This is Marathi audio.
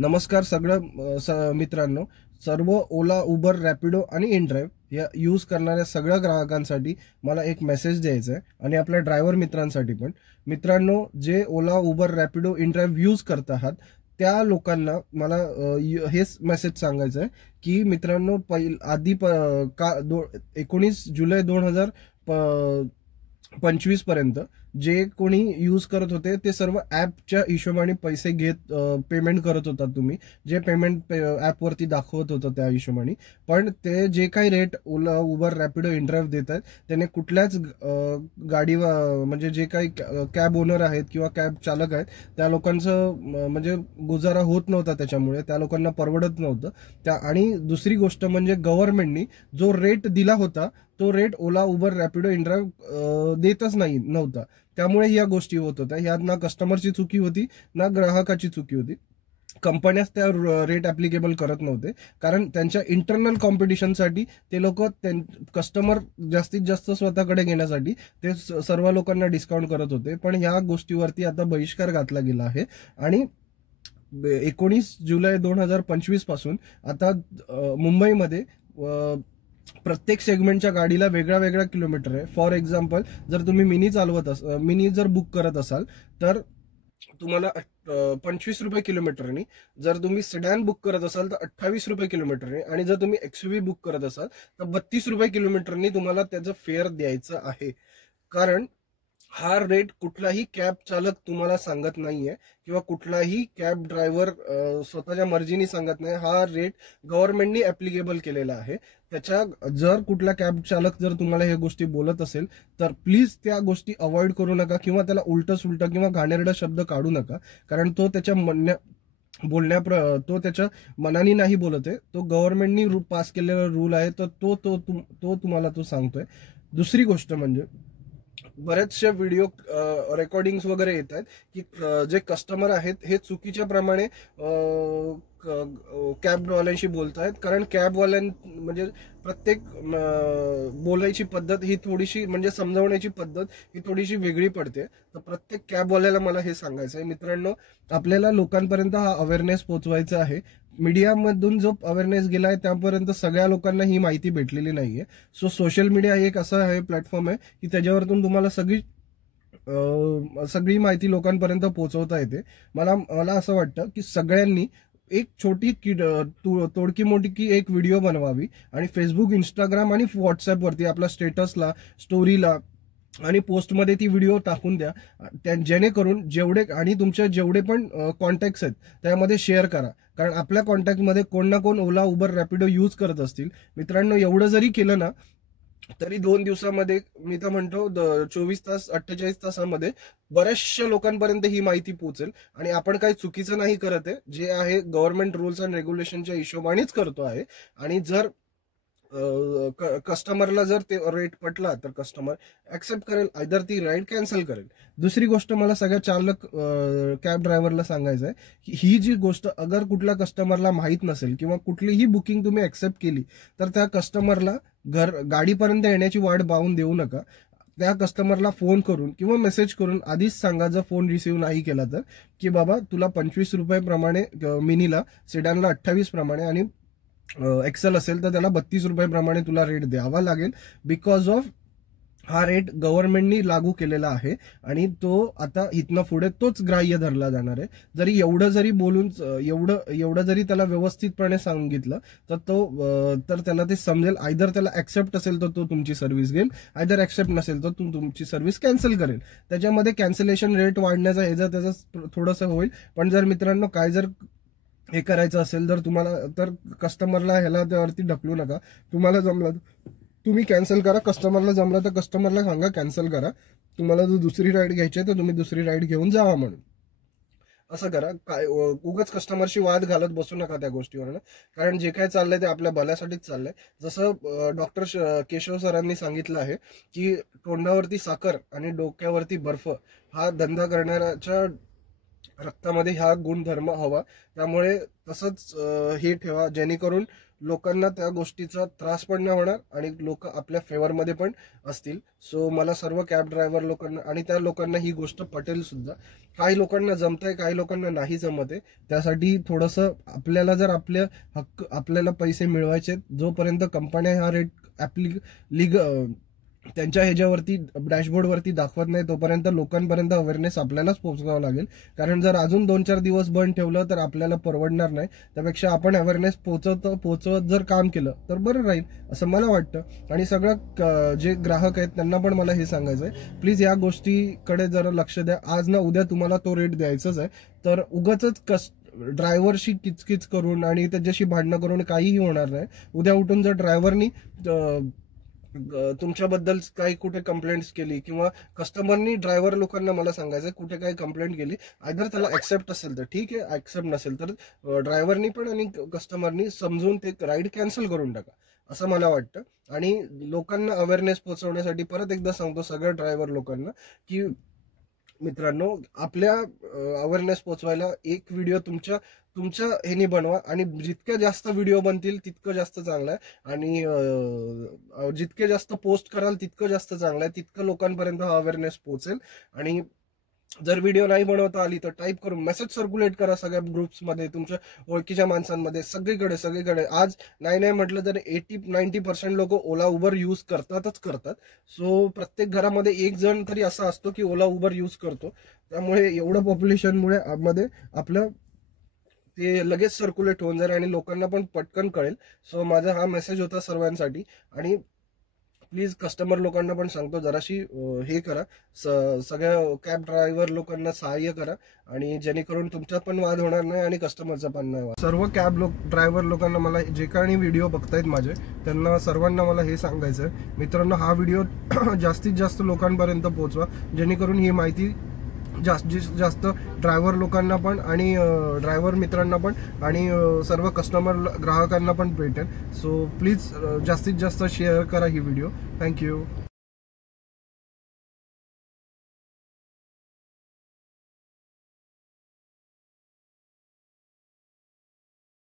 नमस्कार सगळ्या मित्रांनो. सर्व ओला, उबर, रॅपिडो आणि इनड्राईव्ह या यूज करणाऱ्या सगळ्या ग्राहकांसाठी मला एक मेसेज द्यायचा आहे आणि आपल्या ड्रायव्हर मित्रांसाठी पण. मित्रांनो, जे ओला, उबर, रॅपिडो, इनड्राईव्ह यूज करत आहात त्या लोकांना मला हेच मेसेज सांगायचं आहे की मित्रांनो, आधी 19 जुलै 2025 पर्यंत जे कोणी यूज करत होते ते सर्व ऍपच्या हिशोबाने पैसे घेत पेमेंट करत होता तुम्ही, जे पेमेंट ऍपवरती दाखवत होतं त्या हिशोबाने. पण ते जे काही रेट ओला, उबर, रॅपिडो, इनड्राईव्ह देत आहेत त्याने कुठल्याच गाडी म्हणजे जे काही कॅब ओनर आहेत किंवा कॅब चालक आहेत त्या लोकांचं म्हणजे गुजारा होत नव्हता, त्याच्यामुळे त्या लोकांना परवडत नव्हतं. आणि दुसरी गोष्ट म्हणजे गव्हर्नमेंटनी जो रेट दिला होता तो रेट ओला, उबर, रॅपिडो, इनड्राईव्ह देतच नव्हता. त्यामुळे या गोष्टी होत होत्या. ह्यात ना कस्टमरची चुकी होती ना ग्राहकाची चुकी होती. कंपन्याच त्या रेट ऍप्लिकेबल करत नव्हते, कारण त्यांच्या इंटरनल कॉम्पिटिशनसाठी ते लोक कस्टमर जास्तीत जास्त स्वतःकडे घेण्यासाठी ते सर्व लोकांना डिस्काउंट करत होते. पण ह्या गोष्टीवरती आता बहिष्कार घातला गेला आहे आणि 19 जुलै 2025 पासून आता मुंबईमध्ये प्रत्येक सेगमेंटच्या गाडीला वेगळा वेगळा किलोमीटर आहे. फॉर एक्झाम्पल, जर तुम्ही मिनी जर बुक करत असाल तर तुम्हाला 25 रुपये किलोमीटरनी, जर तुम्ही सेडॅन बुक करत असाल तर 28 रुपये किलोमीटरने, आणि जर तुम्ही एक्सयूव्ही बुक करत असाल तर 32 रुपये किलोमीटरनी तुम्हाला त्याचं फेअर द्यायचं आहे. कारण हा रेट कुठलाही कॅब चालक तुम्हाला सांगत नाहीये किंवा कुठलाही कॅब ड्रायव्हर स्वतःच्या मर्जीने सांगत नाही. हा रेट गव्हर्नमेंटनी ऍप्लिकेबल केलेला आहे. जर कुठला कॅब चालक जर तुम्हाला हे गोष्टी बोलत असेल तर प्लीज त्या गोष्टी अवॉइड करू नका किंवा त्याला उलट सुलट किंवा घाणेरडा शब्द काढू नका. कारण तो त्याच्या मनाने नाही बोलत आहे. तो गव्हर्नमेंटनी पास केलेला रूल आहे, तर तो तुम्हाला तो सांगतोय. दुसरी गोष्ट म्हणजे बरेचसे व्हिडिओ रेकॉर्डिंग्स वगैरे येत आहेत की जे कस्टमर आहेत हे चुकीच्या प्रमाणे कॅबवाल्यांशी बोलत आहेत. कारण म्हणजे प्रत्येक बोलायची पद्धत ही थोडीशी, म्हणजे समजावण्याची पद्धत ही थोडीशी वेगळी पडते. तर प्रत्येक कॅबवाल्याला मला हे सांगायचं आहे, मित्रांनो, आपल्याला लोकांपर्यंत हा अवेअरनेस पोहोचवायचा आहे. मीडियामधून जो अवेअरनेस गेलाय त्यापर्यंत सगळ्या लोकांना ही माहिती भेटलेली नाहीये. सो सोशल मीडिया एक असा आहे प्लॅटफॉर्म आहे की त्याच्यावरतून तुम्हाला सगळी माहिती लोकांपर्यंत पोहोचवता येते. मला असं वाटतं की सगळ्यांनी एक छोटी तोडकी मोठी एक व्हिडिओ बनवावी आणि फेसबुक, इंस्टाग्राम आणि व्हॉट्सअपवरती आपल्या स्टेटसला, स्टोरीला आणि पोस्टमध्ये ती व्हिडिओ टाकून द्या. जेणेकरून तुमच्या जेवढे पण कॉन्टॅक्ट्स आहेत त्यामध्ये शेअर करा. कारण आपल्या कॉन्टॅक्टमध्ये कोण ना कोण ओला, उबर, रॅपिडो यूज करत असतील. मित्रांनो, एवढं जरी केलं ना तरी 2 दिवसामध्ये, मी तर म्हणतो 24 तास 48 तासामध्ये बऱ्याचशा लोकांपर्यंत ही माहिती पोहोचेल. आणि आपण काही चुकीचं नाही करत आहे, जे आहे गव्हर्नमेंट रूल्स अँड रेग्युलेशनच्या हिशोबानेच करतो आहे. आणि जर कस्टमरला जर ते रेट पटला तर कस्टमर ऍक्सेप्ट करेल, आयदर ती राईड कॅन्सल करेल. दुसरी गोष्ट मला सगळ्या चालक कॅब ड्रायव्हरला सांगायचं आहे की ही जी गोष्ट अगर कुठल्या कस्टमरला माहीत नसेल किंवा कुठलीही बुकिंग तुम्ही ऍक्सेप्ट केली तर त्या कस्टमरला गाडीपर्यंत येण्याची वाट पाहून देऊ नका. त्या कस्टमरला फोन करून किंवा मेसेज करून आधीच सांगा, जर फोन रिसिव्ह नाही केला तर, की बाबा तुला 25 रुपये प्रमाणे मिनीला, सेडानला 28 प्रमाणे आणि एक्सेल असेल तर त्याला 32 रुपये प्रमाणे तुला रेट द्यावा लागेल. बिकॉज ऑफ हा रेट गव्हर्नमेंटनी लागू केलेला आहे आणि तो आता इथनं पुढे तोच ग्राह्य धरला जाणार आहे. जरी एवढं जरी त्याला व्यवस्थितपणे सांगितलं तर त्याला ते समजेल. आयदर त्याला ऍक्सेप्ट असेल तर तो तुमची सर्व्हिस घेईल, आयदर ऍक्सेप्ट नसेल तर तुमची सर्व्हिस कॅन्सल करेल. त्याच्यामध्ये कॅन्सलेशन रेट वाढण्याचा त्याचं थोडंसं होईल. पण जर मित्रांनो जर हे करायचं असेल तर कस्टमरला त्यावरती ढकलू नका. तुम्हाला जमलं तुम्ही कॅन्सल करा, कस्टमरला जमलं तर कस्टमरला सांगा कॅन्सल करा. तुम्हाला जर दुसरी राईड घ्यायची आहे तर तुम्ही दुसरी राईड घेऊन जावा म्हणून असं करा. उगाच कस्टमरशी वाद घालत बसू नका त्या गोष्टीवर, कारण जे काय चाललंय ते आपल्या भल्यासाठीच चाललंय. जसं डॉक्टर केशव सरांनी सांगितलं आहे की तोंडावरती साखर आणि डोक्यावरती बर्फ हा धंदा करणाऱ्याच्या रक्तामध्ये हा गुणधर्म हवा. त्यामुळे तसंच हे ठेवा, जेणेकरून लोकांना त्या गोष्टीचा त्रास पण नाही होणार आणि लोक आपल्या फेवरमध्ये पण असतील. सो मला सर्व कॅब ड्रायव्हर लोकांना आणि त्या लोकांना ही गोष्ट पटेल सुद्धा. काही लोकांना जमतंय, काही लोकांना नाही जमत आहे. त्यासाठी थोडंसं आपल्याला जर आपल्याला पैसे मिळवायचे, जोपर्यंत कंपन्या हा रेट त्यांच्या ह्याच्यावरती डॅशबोर्डवरती दाखवत नाही, तोपर्यंत लोकांपर्यंत अवेअरनेस आपल्यालाच पोहोचवावं लागेल. कारण जर अजून 2-4 दिवस बंद ठेवलं तर आपल्याला परवडणार नाही. त्यापेक्षा आपण अवेअरनेस पोहोचवत जर काम केलं तर बरं राहील असं मला वाटतं. आणि सगळं जे ग्राहक आहेत त्यांना पण मला हे सांगायचं आहे, प्लीज या गोष्टीकडे जरा लक्ष द्या. आज ना उद्या तुम्हाला तो रेट द्यायचाच आहे. तर उगाच ड्रायव्हरशी किचकिच करून आणि त्याच्याशी भांडणं करून काहीही होणार नाही. उद्या उठून जर ड्रायव्हरनी तुमच्याबद्दल काही कुठे कंप्लेंट्स केली किंवा कस्टमरनी ड्रायव्हर लोकांना मला सांगायचं कुठे काही कंप्लेंट केली, आयदर त्याला ऍक्सेप्ट असेल तर ठीक आहे, ऍक्सेप्ट नसेल तर ड्रायव्हरनी पण आणि कस्टमरनी समजून ते राईड कॅन्सल करून टाका असं मला वाटतं. आणि लोकांना अवेअरनेस पोहोचवण्यासाठी परत एकदा सांगतो सगळ्या ड्रायव्हर लोकांना की मित्रांनो, आपल्या अवेअरनेस पोहोचवायला एक व्हिडिओ तुमच्या ह्यानी बनवा आणि जितक्या जास्त व्हिडिओ बनतील तितकं जास्त चांगलं आहे. आणि जितके जास्त पोस्ट कराल तितकं जास्त चांगलं आहे, तितकं लोकांपर्यंत हा अवेअरनेस पोहोचेल. आणि जर व्हिडिओ नाही बनवता आली तर टाईप करून मेसेज सर्क्युलेट करा सगळ्या ग्रुप्समध्ये, तुमच्या ओळखीच्या माणसांमध्ये, सगळीकडे. आज नाही म्हटलं तर 80-90% लोक ओला उबर यूज करतात. सो प्रत्येक घरामध्ये एक जण तरी असा असतो की ओला उबर यूज करतो. त्यामुळे एवढं पॉप्युलेशनमुळे मध्ये आपलं ते लगेच सर्क्युलेट होऊन जाईल आणि लोकांना पण पटकन कळेल. सो माझा हा मेसेज होता सर्वांसाठी. आणि प्लीज कस्टमर लोकांना पण सांगतो, जराशी हे करा, सगळ्या कॅब ड्रायव्हर लोकांना सहाय्य करा आणि जेणेकरून तुमच्यात पण वाद होणार नाही आणि कस्टमरचा पण नाही वाद. सर्व कॅब ड्रायव्हर लोकांना मला जे काही व्हिडिओ बघतायत माझे, त्यांना सर्वांना मला हे सांगायचं आहे, मित्रांनो हा व्हिडिओ जास्तीत जास्त लोकांपर्यंत पोहोचवा, जेणेकरून ही माहिती जास्तीत जास्त ड्रायव्हर लोकांना पण आणि ड्रायव्हर मित्रांना पण आणि सर्व कस्टमर ग्राहकांना पण भेटेल. सो प्लीज जास्तीत जास्त शेअर करा ही व्हिडिओ. थँक्यू.